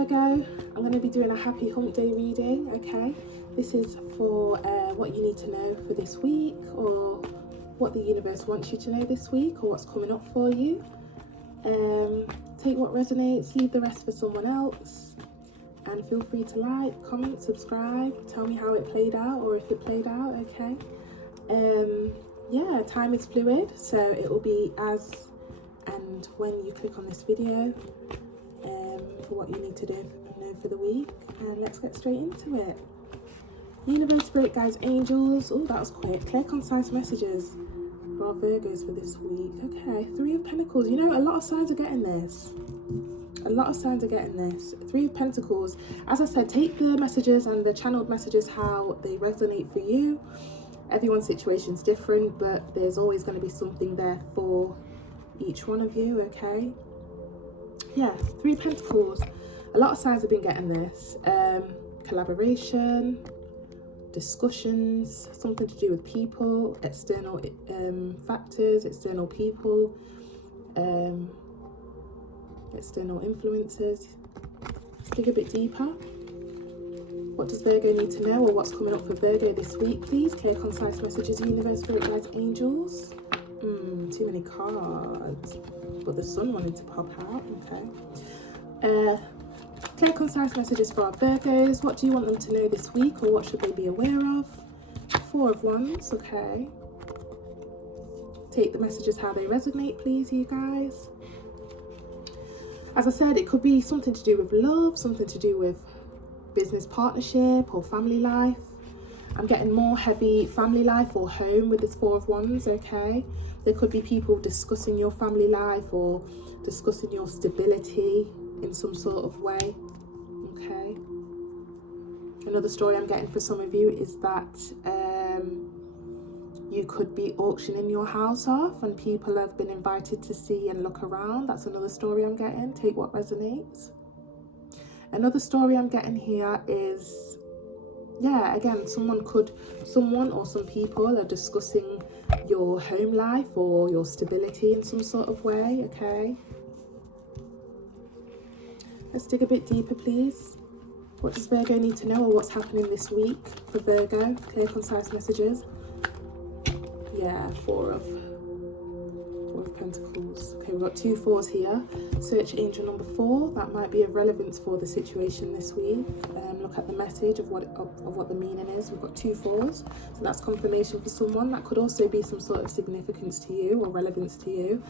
Virgo, I'm going to be doing a happy hump day reading, okay? This is for what you need to know for this week, or what the universe wants you to know this week, or what's coming up for you. Take what resonates, leave the rest for someone else, and feel free to like, comment, subscribe, tell me how it played out, or if it played out, okay? Yeah, time is fluid, so it will be as and when you click on this video for what you need to know for the week. And let's get straight into it. Universe, spirit guides, angels. Oh, that was quick. Clear, concise messages for our Virgos for this week. Okay, Three of Pentacles. You know, a lot of signs are getting this. A lot of signs are getting this. Three of Pentacles. As I said, take the messages and the channeled messages how they resonate for you. Everyone's situation's different, but there's always going to be something there for each one of you, okay? Yeah, Three of Pentacles. A lot of signs have been getting this. Collaboration, discussions, something to do with people, external factors, external people, external influences. Let's dig a bit deeper. What does Virgo need to know, or what's coming up for Virgo this week, please? Clear, concise messages, universe, spirit guides, angels. Too many cards, but the sun wanted to pop out. Okay. Clear, concise messages for our Virgos. What do you want them to know this week, or what should they be aware of? Four of Wands. Okay. Take the messages how they resonate, please, you guys. As I said, it could be something to do with love, something to do with business partnership or family life. I'm getting more heavy family life or home with this Four of Wands, okay? There could be people discussing your family life or discussing your stability in some sort of way, okay? Another story I'm getting for some of you is that you could be auctioning your house off and people have been invited to see and look around. That's another story I'm getting. Take what resonates. Another story I'm getting here is, yeah, again, someone or some people are discussing your home life or your stability in some sort of way, okay? Let's dig a bit deeper, please. What does Virgo need to know, or what's happening this week for Virgo? Clear, concise messages. Yeah, Four of Pentacles. Okay, we've got two fours here. Search angel number 4. That might be of relevance for the situation this week. Look at the message of what the meaning is. We've got two fours, so that's confirmation for someone. That could also be some sort of significance to you or relevance to you.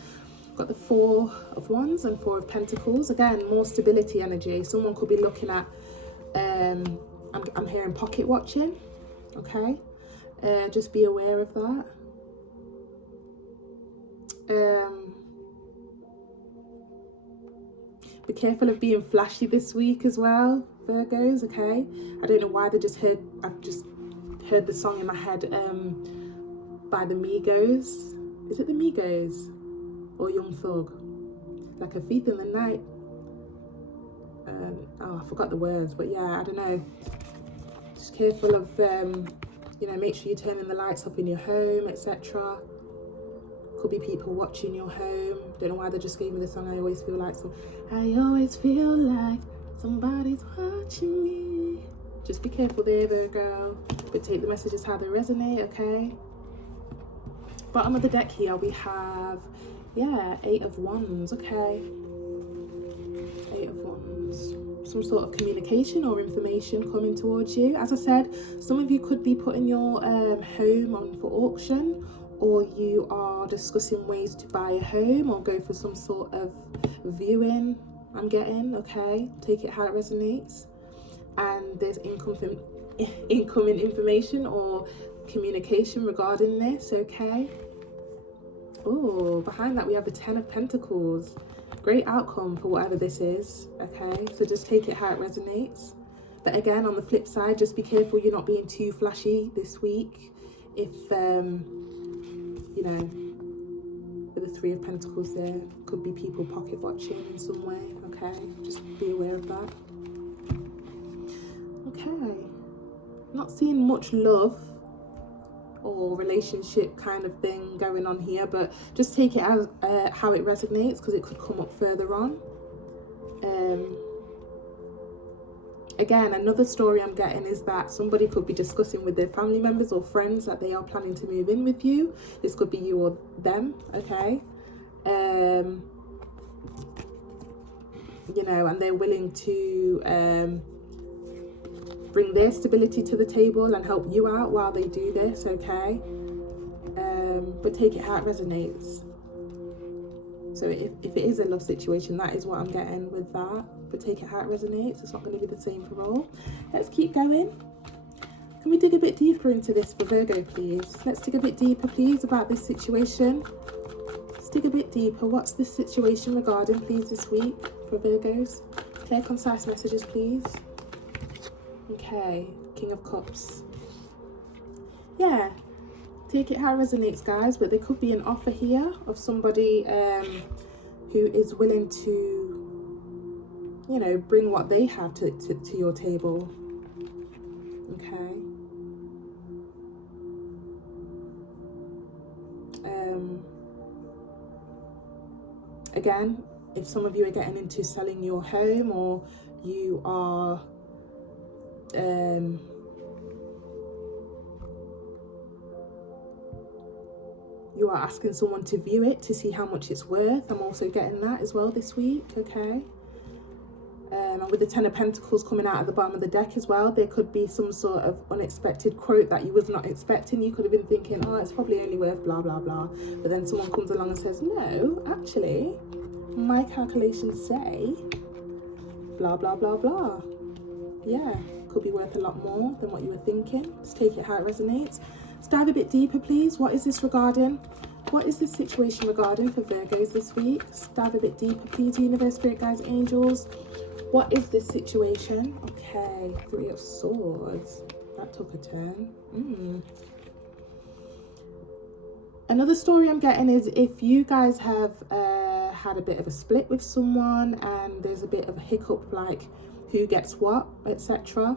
Got the Four of Wands and Four of Pentacles. Again, more stability energy. Someone could be looking at, I'm hearing pocket watching, okay? Just be aware of that. Be careful of being flashy this week as well, Virgos, okay? I don't know why I've just heard the song in my head by the Migos. Is it the Migos or Young Thug? Like a thief in the night. I forgot the words, but yeah, I don't know. Just careful of, make sure you're turning the lights off in your home, etc. Could be people watching your home. Don't know why they just gave me the song. I always feel like somebody's watching me. Just be careful there, Virgo. But take the messages how they resonate, okay? Bottom of the deck here we have, yeah, Eight of Wands, okay? Eight of Wands. Some sort of communication or information coming towards you. As I said, some of you could be putting your home on for auction, or you are discussing ways to buy a home or go for some sort of viewing, I'm getting, okay? Take it how it resonates. And there's incoming information or communication regarding this, okay? Oh, behind that we have the Ten of Pentacles. Great outcome for whatever this is, okay? So just take it how it resonates. But again, on the flip side, just be careful you're not being too flashy this week. If, with the Three of Pentacles there, could be people pocket watching in some way, okay? Just be aware of that. Okay. Not seeing much love or relationship kind of thing going on here, but just take it as how it resonates, because it could come up further on. Again, another story I'm getting is that somebody could be discussing with their family members or friends that they are planning to move in with you. This could be you or them, okay? You know, and they're willing to bring their stability to the table and help you out while they do this, okay? But take it how it resonates. So if it is a love situation, that is what I'm getting with that. But take it how it resonates. It's not going to be the same for all. Let's keep going. Can we dig a bit deeper into this for Virgo, please? Let's dig a bit deeper, please, about this situation. Let's dig a bit deeper. What's this situation regarding, please, this week for Virgos? Clear, concise messages, please. Okay, King of Cups. Yeah, take it how it resonates, guys, but there could be an offer here of somebody who is willing to, you know, bring what they have to your table. Okay. Again, if some of you are getting into selling your home, or you are asking someone to view it to see how much it's worth, I'm also getting that as well this week, okay? And with the Ten of Pentacles coming out at the bottom of the deck as well, there could be some sort of unexpected quote that you was not expecting. You could have been thinking, oh, it's probably only worth blah, blah, blah. But then someone comes along and says, no, actually, my calculations say blah, blah, blah, blah. Yeah, could be worth a lot more than what you were thinking. Just take it how it resonates. Let's dive a bit deeper, please. What is this regarding? What is this situation regarding for Virgos this week? Let's dive a bit deeper, please, universe, spirit guides, angels. What is this situation? Okay, Three of Swords. That took a turn. Another story I'm getting is if you guys have had a bit of a split with someone and there's a bit of a hiccup, like who gets what, etc.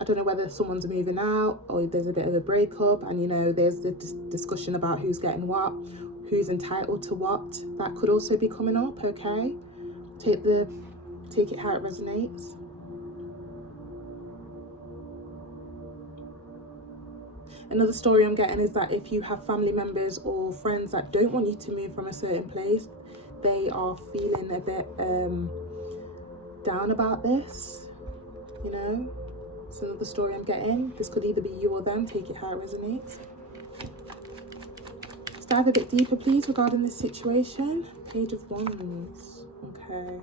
I don't know whether someone's moving out or there's a bit of a breakup, and you know there's the discussion about who's getting what, who's entitled to what. That could also be coming up, okay? Take it how it resonates. Another story I'm getting is that if you have family members or friends that don't want you to move from a certain place, they are feeling a bit down about this, you know. It's another story I'm getting. This could either be you or them. Take it how it resonates. Let's dive a bit deeper, please, regarding this situation. Page of Wands. Okay.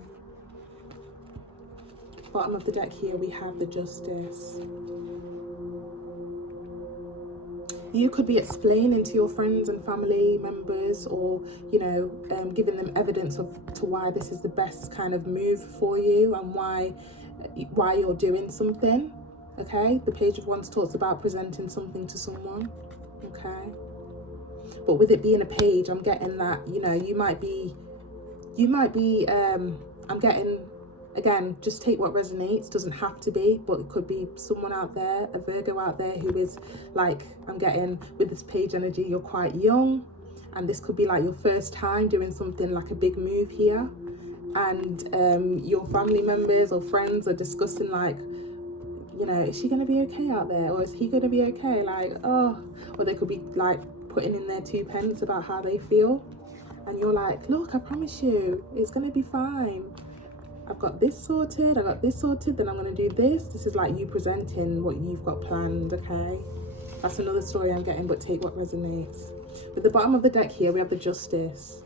Bottom of the deck here, we have the Justice. You could be explaining to your friends and family members, or you know, giving them evidence to why this is the best kind of move for you and why you're doing something. Okay, the Page of Wands talks about presenting something to someone. Okay, but with it being a page, I'm getting that, you know, you might be I'm getting, again, just take what resonates. Doesn't have to be, but it could be someone out there, a Virgo out there, who is like, I'm getting with this page energy, you're quite young, and this could be like your first time doing something like a big move here, and your family members or friends are discussing like, you know, is she going to be okay out there, or is he going to be okay, like, oh, or they could be like putting in their 2 pence about how they feel, and you're like, look, I promise you it's going to be fine. I've got this sorted, then I'm going to do this. This is like you presenting what you've got planned, okay? That's another story I'm getting, but take what resonates. With the bottom of the deck here, we have the Justice.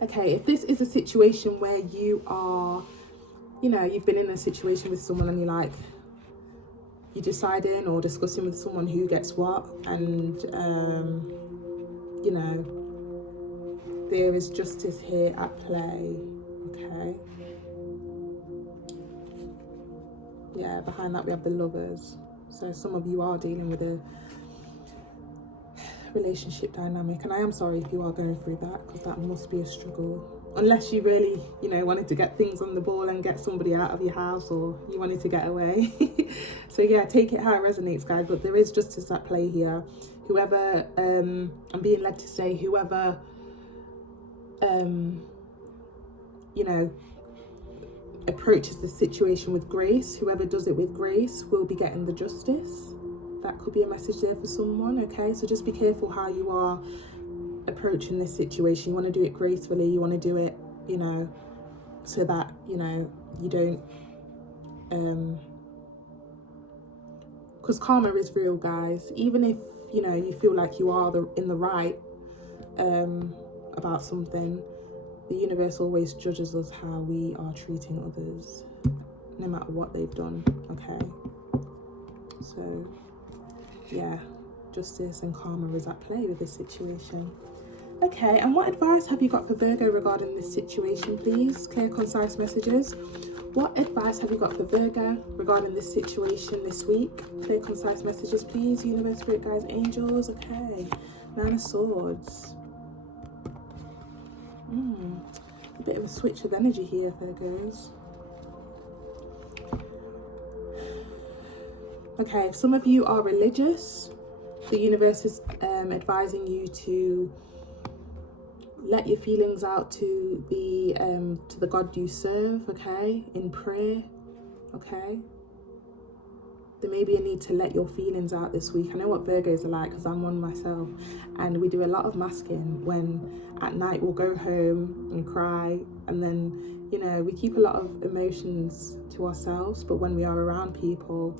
Okay, if this is a situation where you are, you know, you've been in a situation with someone and you're deciding or discussing with someone who gets what, and, you know, there is justice here at play, okay? Yeah, behind that we have the Lovers. So some of you are dealing with a relationship dynamic, and I am sorry if you are going through that, because that must be a struggle. Unless you really, you know, wanted to get things on the ball and get somebody out of your house, or you wanted to get away. So yeah, take it how it resonates, guys, but there is justice at play here. Whoever, I'm being led to say whoever, you know, approaches the situation with grace. Whoever does it with grace will be getting the justice. That could be a message there for someone, okay? So just be careful how you are approaching this situation. You want to do it gracefully. You want to do it, you know, so that, you know, you don't, because karma is real, guys. Even if, you know, you feel like you are in the right about something, the universe always judges us how we are treating others, no matter what they've done, okay? So, yeah, justice and karma is at play with this situation. Okay, and what advice have you got for Virgo regarding this situation, please? Clear, concise messages. What advice have you got for Virgo regarding this situation this week? Clear, concise messages, please. Universe, spirit guides, angels. Okay, Nine of Swords. A bit of a switch of energy here, Virgos. Okay, if some of you are religious, the universe is advising you to let your feelings out to the God you serve, okay, in prayer, okay. There may be a need to let your feelings out this week. I know what Virgos are like, because I'm one myself, and we do a lot of masking. When at night we'll go home and cry, and then, you know, we keep a lot of emotions to ourselves, but when we are around people,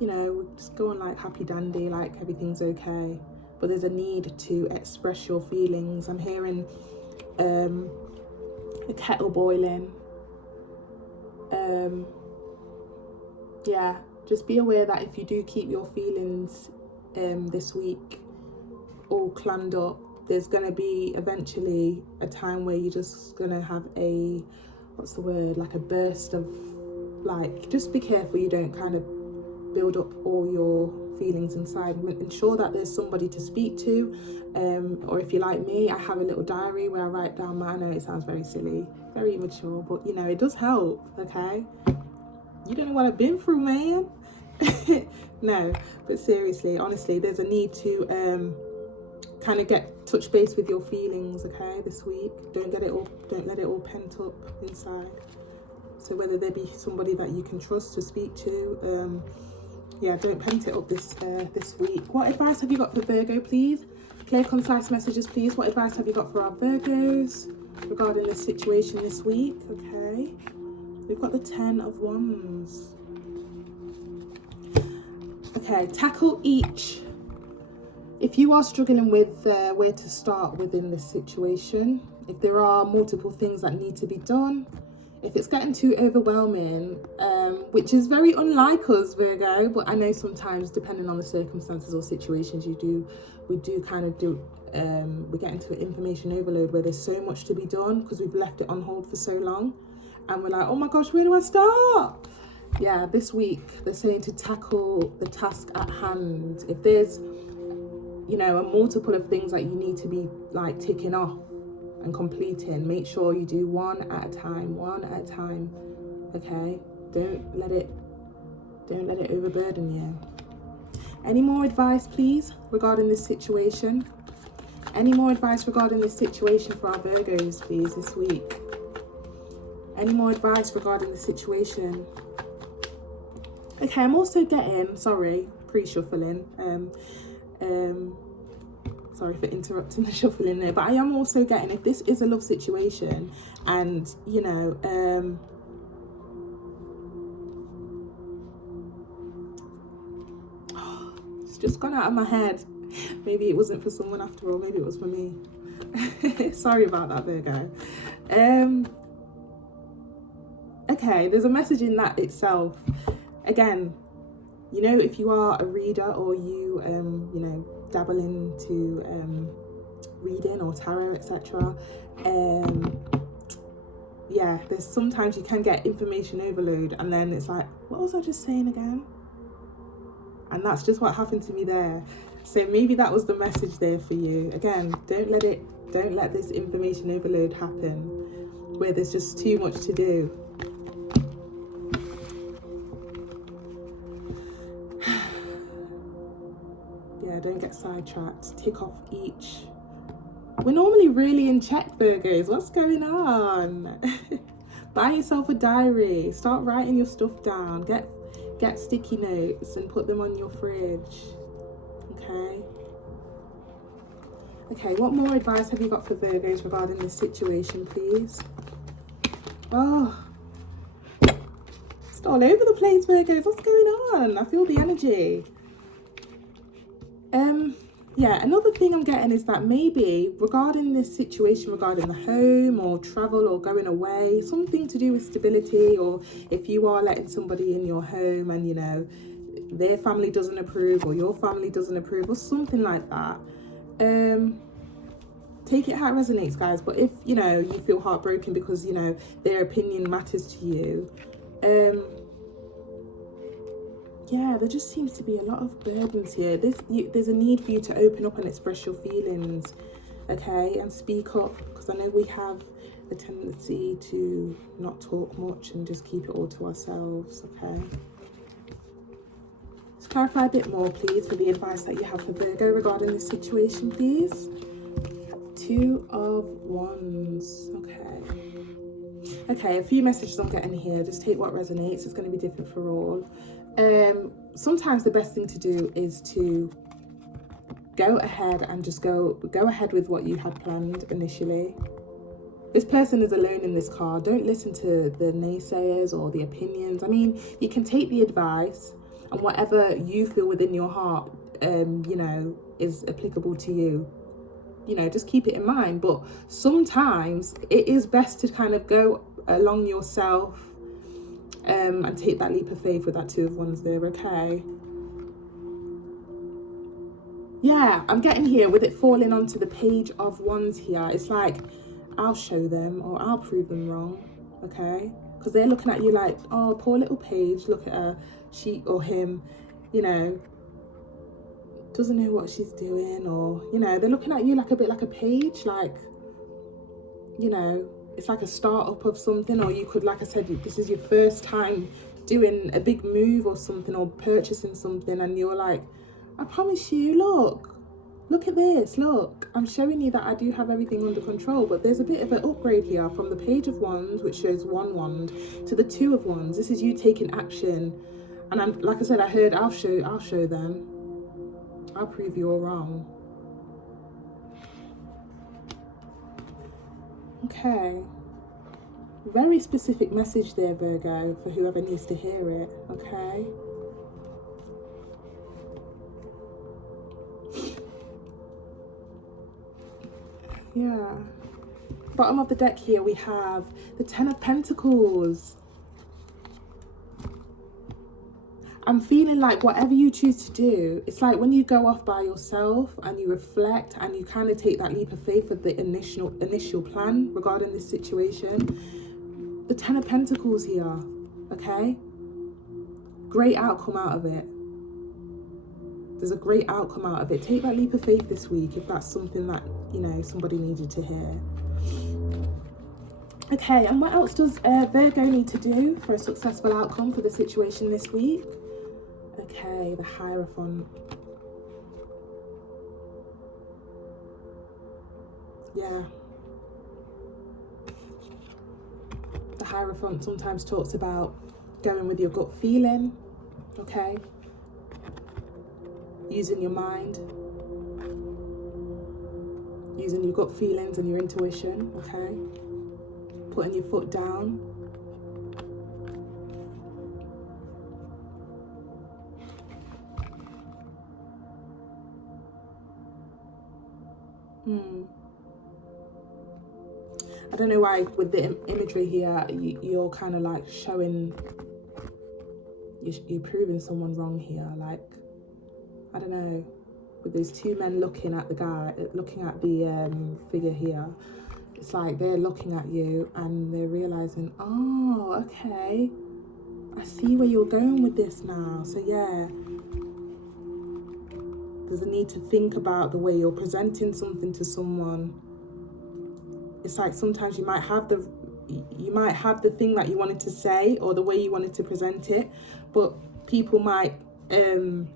you know, we're just going like happy dandy, like everything's okay. But there's a need to express your feelings. I'm hearing a kettle boiling. Yeah, just be aware that if you do keep your feelings this week all clammed up, there's going to be eventually a time where you're just going to have a, what's the word, like a burst of, like, just be careful you don't kind of build up all your feelings inside. Ensure that there's somebody to speak to, or if you're like me, I have a little diary where I write down I know it sounds very silly, very immature, but you know, it does help, okay? You don't know what I've been through, man. No, but seriously, honestly, there's a need to kind of touch base with your feelings, okay, this week. Don't let it all pent up inside. So whether there be somebody that you can trust to speak to, yeah, don't pent it up this week. What advice have you got for Virgo, please? Clear, concise messages, please. What advice have you got for our Virgos regarding this situation this week? Okay, we've got the 10 of Wands. Okay, tackle each. If you are struggling with where to start within this situation, if there are multiple things that need to be done, if it's getting too overwhelming, which is very unlike us, Virgo, but I know sometimes, depending on the circumstances or situations, we get into information overload where there's so much to be done because we've left it on hold for so long, and we're like, oh my gosh, where do I start? Yeah, this week they're saying to tackle the task at hand. If there's, you know, a multiple of things that you need to be like ticking off and completing, make sure you do one at a time, okay? Don't let it overburden you. Any more advice, please, regarding this situation? Any more advice regarding this situation for our Virgos, please, this week? Any more advice regarding the situation? Okay, I'm also getting, sorry, pre-shuffling, sorry for interrupting the shuffling there, but I am also getting, if this is a love situation and, you know, it's just gone out of my head. Maybe it wasn't for someone after all, maybe it was for me. Sorry about that, Virgo. Okay, there's a message in that itself. Again, you know, if you are a reader or you, you know, dabble into reading or tarot, etc. Yeah, there's sometimes you can get information overload, and then it's like, what was I just saying again? And that's just what happened to me there. So maybe that was the message there for you. Again, don't let this information overload happen where there's just too much to do. Yeah, don't get sidetracked. Tick off each. We're normally really in check, Virgos. What's going on? Buy yourself a diary. Start writing your stuff down. Get sticky notes and put them on your fridge. Okay. Okay, what more advice have you got for Virgos regarding this situation, please? Oh, it's all over the place, Virgos. What's going on? I feel the energy. Yeah, another thing I'm getting is that maybe regarding this situation, regarding the home or travel or going away, something to do with stability, or if you are letting somebody in your home and, you know, their family doesn't approve or your family doesn't approve or something like that. Take it how it resonates, guys. But if, you know, you feel heartbroken because, you know, their opinion matters to you, yeah, there just seems to be a lot of burdens here. There's a need for you to open up and express your feelings, okay, and speak up, because I know we have a tendency to not talk much and just keep it all to ourselves, okay. Just clarify a bit more, please, for the advice that you have for Virgo regarding this situation, please. 2 of Wands, okay. Okay, a few messages I'm getting here. Just take what resonates. It's going to be different for all. Sometimes the best thing to do is to go ahead and just go ahead with what you had planned initially. This person is alone in this card. Don't listen to the naysayers or the opinions. I mean, you can take the advice and whatever you feel within your heart, you know, is applicable to you. You know, just keep it in mind. But sometimes it is best to kind of go along yourself and take that leap of faith with that 2 of Wands there, okay? Yeah, I'm getting here with it falling onto the Page of Wands here. It's like, I'll show them or I'll prove them wrong, okay? Because they're looking at you like, oh, poor little Page, look at her, she or him, you know, doesn't know what she's doing, or, you know, they're looking at you like a bit like a page, like, you know, it's like a start-up of something, or you could, like I said, this is your first time doing a big move or something, or purchasing something, and you're like, I promise you, look at this, look, I'm showing you that I do have everything under control. But there's a bit of an upgrade here from the Page of Wands, which shows 1 wand, to the 2 of Wands. This is you taking action, and I'm, like I said, I heard I'll show them, I'll prove you're wrong. Okay. Very specific message there, Virgo, for whoever needs to hear it, okay? Yeah. Bottom of the deck here, we have the 10 of Pentacles. I'm feeling like whatever you choose to do, it's like when you go off by yourself and you reflect and you kind of take that leap of faith with the initial plan regarding this situation. The 10 of Pentacles here, okay? Great outcome out of it. There's a great outcome out of it. Take that leap of faith this week if that's something that, you know, somebody needed to hear. Okay, and what else does Virgo need to do for a successful outcome for the situation this week? Okay, the Hierophant. Yeah. The Hierophant sometimes talks about going with your gut feeling, okay? Using your mind. Using your gut feelings and your intuition, okay? Putting your foot down. I don't know why with the imagery here, you're kind of like showing, you're proving someone wrong here. Like, I don't know, with those 2 men looking at the guy, looking at the figure here, it's like they're looking at you and they're realizing, oh, okay, I see where you're going with this now. So yeah, there's a need to think about the way you're presenting something to someone. It's like sometimes you might have the thing that you wanted to say or the way you wanted to present it, but people might think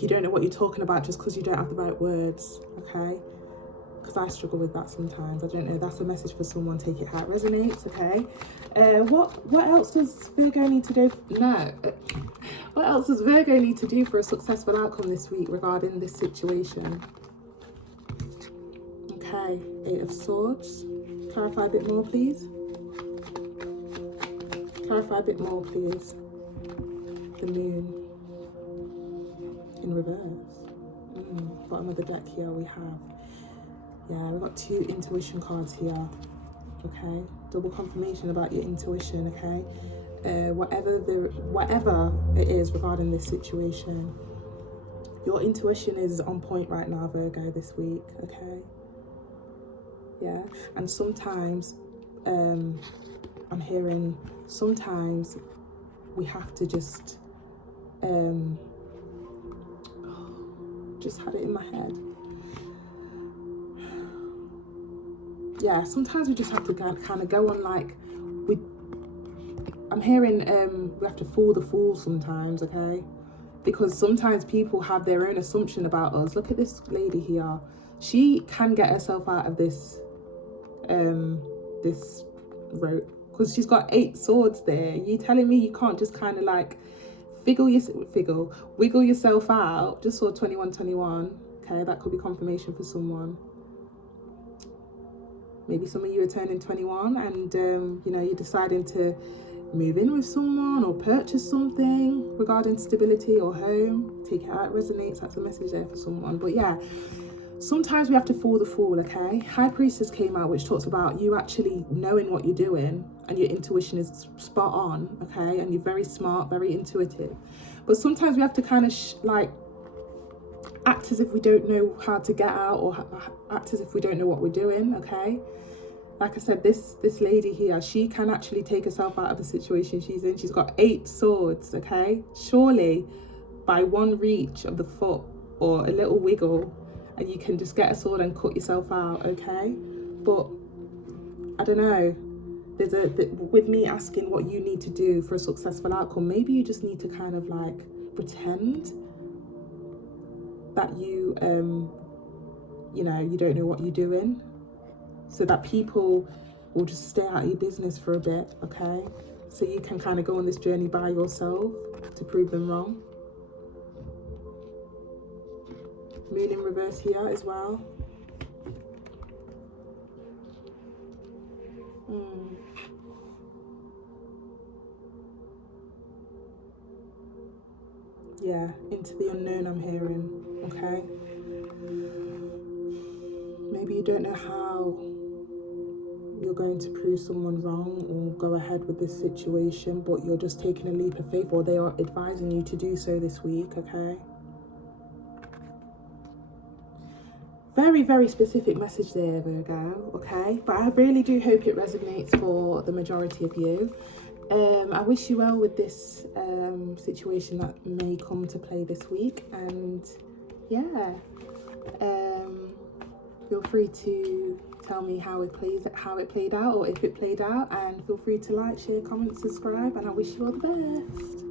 you don't know what you're talking about just because you don't have the right words, okay? because I struggle with that sometimes. I don't know, that's a message for someone. Take it how it resonates, okay? What else does Virgo need to do? What else does Virgo need to do for a successful outcome this week regarding this situation? Okay, 8 of Swords. Clarify a bit more, please. Clarify a bit more, please. The Moon in reverse. Bottom of the deck here we have, yeah, we've got 2 intuition cards here, okay? Double confirmation about your intuition, okay? Whatever it is regarding this situation, your intuition is on point right now, Virgo, this week, okay? Yeah, and sometimes I'm hearing sometimes we have to just had it in my head. Yeah, sometimes we just have to kind of go on, like, I'm hearing we have to fool the fool sometimes, okay? Because sometimes people have their own assumption about us. Look at this lady here. She can get herself out of this rope because she's got 8 swords there. You telling me you can't just kind of like wiggle yourself out? Just saw 21. Okay, that could be confirmation for someone. Maybe some of you are turning 21 and you know, you're deciding to move in with someone or purchase something regarding stability or home. Take it out, it resonates. That's a message there for someone. But yeah, sometimes we have to fool the fool, okay? High Priestess came out, which talks about you actually knowing what you're doing and your intuition is spot on, okay? And you're very smart, very intuitive. But sometimes we have to kind of like act as if we don't know how to get out, or act as if we don't know what we're doing, okay? Like I said, this lady here, she can actually take herself out of the situation she's in. She's got 8 swords, okay? Surely by one reach of the foot or a little wiggle, and you can just get a sword and cut yourself out, okay? But I don't know. With me asking what you need to do for a successful outcome, maybe you just need to kind of like pretend that you know, you don't know what you're doing, so that people will just stay out of your business for a bit, okay? So you can kind of go on this journey by yourself to prove them wrong. Moon in reverse here as well. Yeah, into the unknown I'm hearing, okay? Maybe you don't know how you're going to prove someone wrong or go ahead with this situation, but you're just taking a leap of faith, or they are advising you to do so this week, okay? Very, very specific message there, Virgo, okay? But I really do hope it resonates for the majority of you. I wish you well with this situation that may come to play this week, and yeah, feel free to tell me how it played out, or if it played out, and feel free to like, share, comment, subscribe, and I wish you all the best.